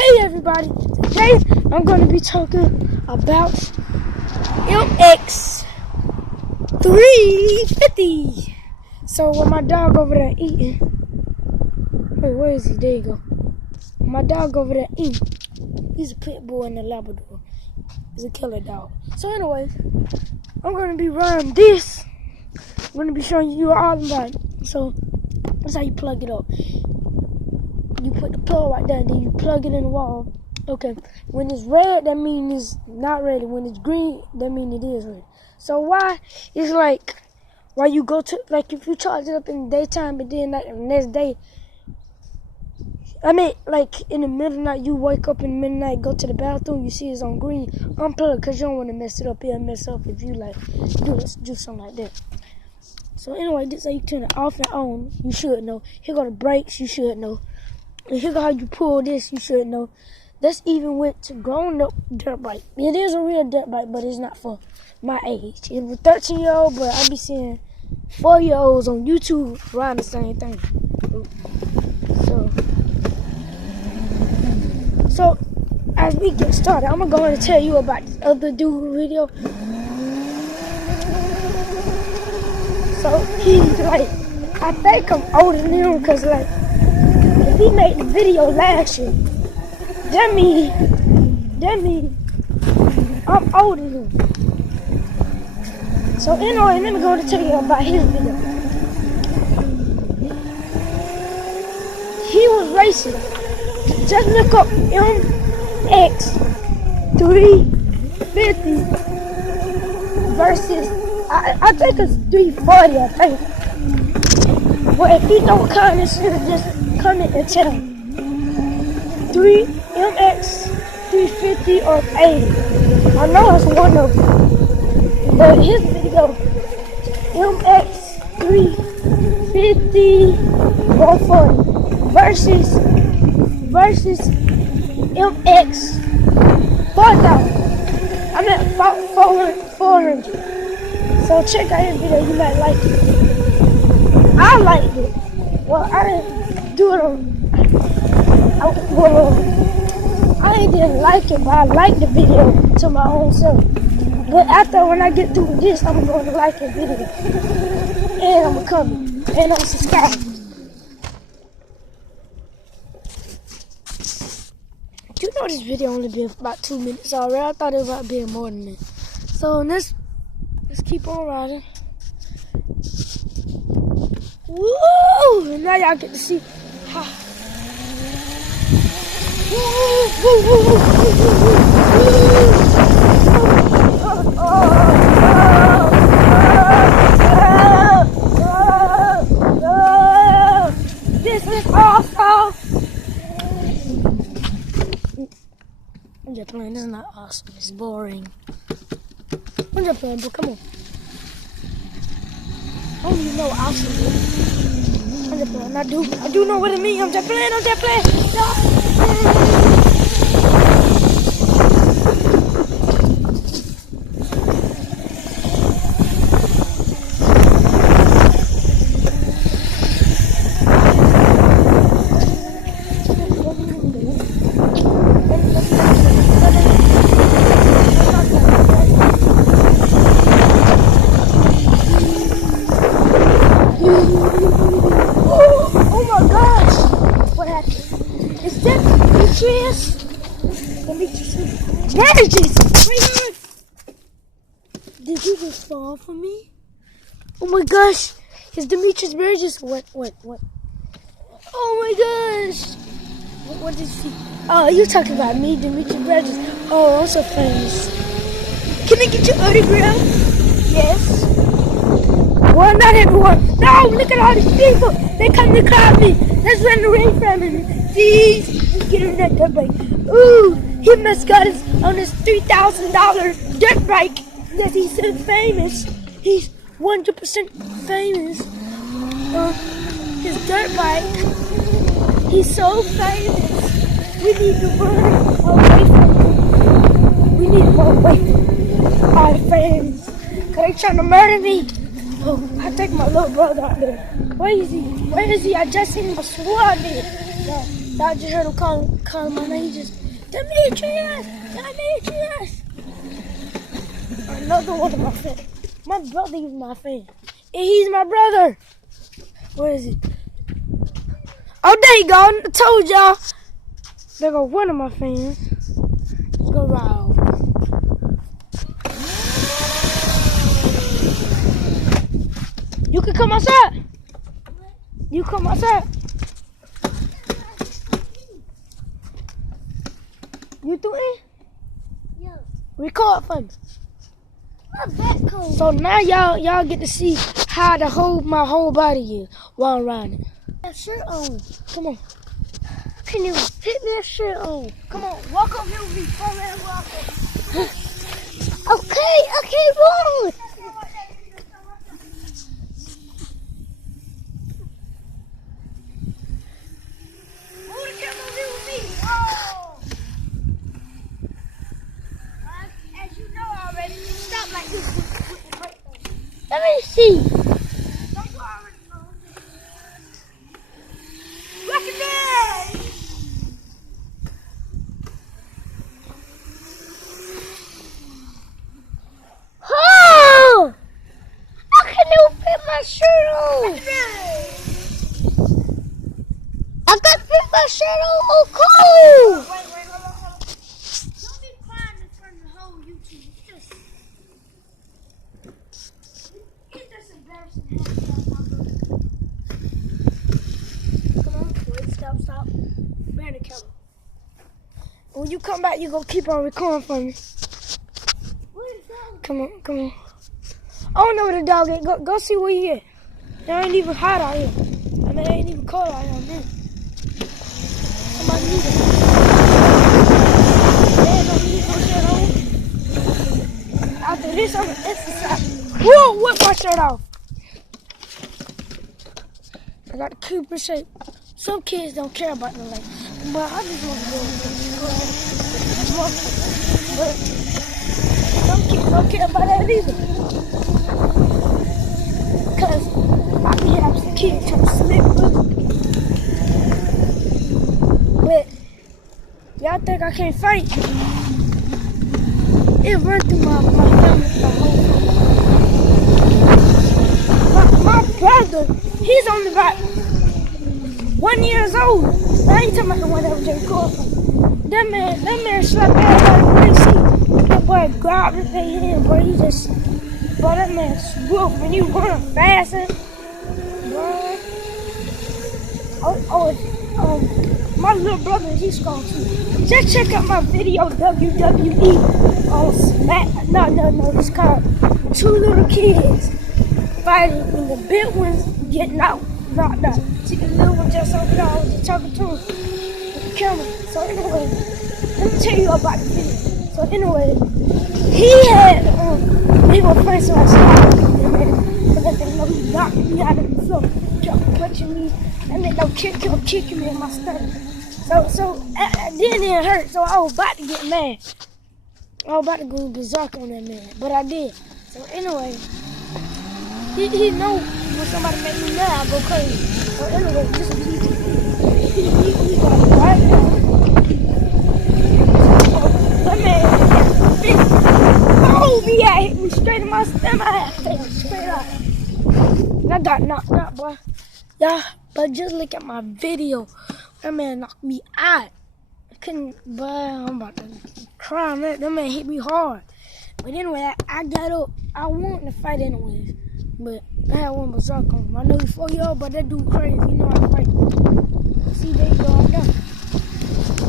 Hey everybody, today I'm going to be talking about Mx350. So with my dog over there eating, wait, where is he? There you go. My dog over there eating. He's a pit bull and a Labrador. He's a killer dog. So anyways, I'm going to be running this. I'm going to be showing you all about it. So that's how you plug it up. You put the plug right there, then you plug it in the wall. Okay, when it's red, that means it's not ready. When it's green, that means it is ready. So why? It's like, why you go to, like if you charge it up in the daytime, but then like the next day, I mean, like in the middle of the night, you wake up in the middle of the night, go to the bathroom, you see it's on green, unplug, because you don't want to mess it up. It'll mess up if you like do something like that. So anyway, this is how you turn it off and on. You should know. Here go the brakes, you should know. And here go how you pull this, you should know. That's even with grown up dirt bike. It is a real dirt bike, but it's not for my age. It's a 13-year-old, but I be seeing 4-year-olds on YouTube riding the same thing. So as we get started, I'm gonna go ahead and tell you about this other dude video. So he's like, I think I'm older than him, because like, if he made the video last year, that mean I'm older than him. So anyway, let me go to tell you about his video. He was racing. Just look up Mx350 versus, I think it's 340, I think. Well, if you don't comment, just comment and tell me. Mx350 or 80. I know it's one of them. But his video, Mx350 140 versus Mx 4000. I'm at 400. So check out his video, you might like it. I liked it. Well, I didn't do it on. I didn't like it, but I liked the video to my own self. But after, when I get through this, I'm going to like the video. And I'm going to comment. And I'm subscribe. You know this video only been about 2 minutes already. I thought it was about being more than that. So let's keep on riding. Woo! And now y'all get to see how. This is awesome. I'm just playing. This is not awesome. It's boring. I'm just playing, but come on. I don't even know what awesome is. I'm just playing. I do know what it means. I'm just playing. No. Oh my gosh! What happened? Is that Demetrius? Burgess! Wait on! Did you just fall for me? Oh my gosh! Is Demetrius Burgess? What? Oh my gosh! What did he? Oh, you talking about me, Demetrius Burgess? Oh, I'm so famous. Can I get your autograph? Yes. Well, not everyone. No, look at all these people. They come to call me. Let's run away from him. Jeez, let's get on that dirt bike. Ooh, he must got us on his $3,000 dirt bike that he's so famous. He's 100% famous. His dirt bike. He's so famous. We need to run away from him. We need to run away from our fans. Cause they trying to murder me. Oh, I take my little brother out there. Where is he? I just seen him. I swore I did. Y'all just heard him calling my name. He just, Demetrius! Demetrius! Another one of my fans. My brother is my fan. And he's my brother. Where is it? Oh, there you go. I told y'all. There go one of my fans. Let's go right over. You can come outside. You come outside. You doing? Yeah. Record for me. So now y'all get to see how my whole body is while I'm riding. That shirt on. Come on. Can you hit that shirt on? Come on, walk up here with me. Okay, wrong. Let me see. Oh! How can you fit my shirt on? I got to fit my shirt on. Oh, cool. Wait, hold on. Don't be crying in front of the whole YouTube. It's just embarrassing. Come on, wait, stop. Bear the camera. When you come back, you gonna keep on recording for me. Come on. I don't know where the dog is. Go see where he is. It ain't even hot out here. I mean, it ain't even cold out here, man. Somebody need it. Dad don't need my shirt on. After this, I'm gonna exercise. Whoa, whip my shirt off. I got to keep in shape. Some kids don't care about the life, but I just want to go. But some kids don't care about that either. Because I be having some kids trying to slip through. But y'all think I can't fight? It run through my family, my brother, he's only about 1 year old. I ain't talking about the one that was just going. That man slapped everybody in the seat. That boy grabbed his hand, boy. He just, boy, that man swooped when you run fast, boy. My little brother, he's strong too. Just check out my video, WWE on Smack. No, it's called Two Little Kids Fighting and the big ones getting knocked out. See the little one just over there, I was just talking to him with the camera. So anyway, let me tell you about the video. So anyway, he was playing so I started beating him, but let them know he knocked me out of the floor, kept punching me, and then kept kicking me in my stomach. So then it hurt, so I was about to get mad. I was about to go berserk on that man, but I did. So anyway, he know when somebody make me mad, I go crazy. So anyway, just he got it right now. That man hit me straight in my stomach. I had to take him straight out. And I got knocked out, boy. Yeah, but just look at my video. That man knocked me out. I couldn't, boy, I'm about to cry. That man hit me hard. But anyway, I got up. I wanted to fight anyways. But I had one berserk on him. I know he's 4 years old, but that dude crazy. You know how to fight. See, there you go. I'm done.